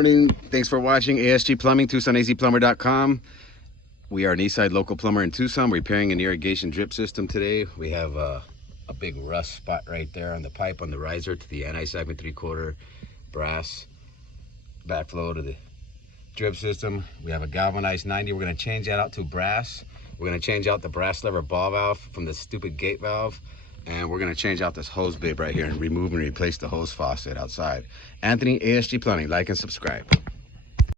morning. Thanks for watching ASG Plumbing, TucsonAZplumber.com. We are an Eastside local plumber in Tucson, repairing an irrigation drip system today. We have a big rust spot right there on the pipe on the riser to the anti-segment 3/4 brass backflow to the drip system. We have a galvanized 90. We're going to change that out to brass. We're going to change out the brass lever ball valve from the stupid gate valve. And we're going to change out this hose bib right here and remove and replace the hose faucet outside. Anthony, ASG Plumbing. Like and subscribe.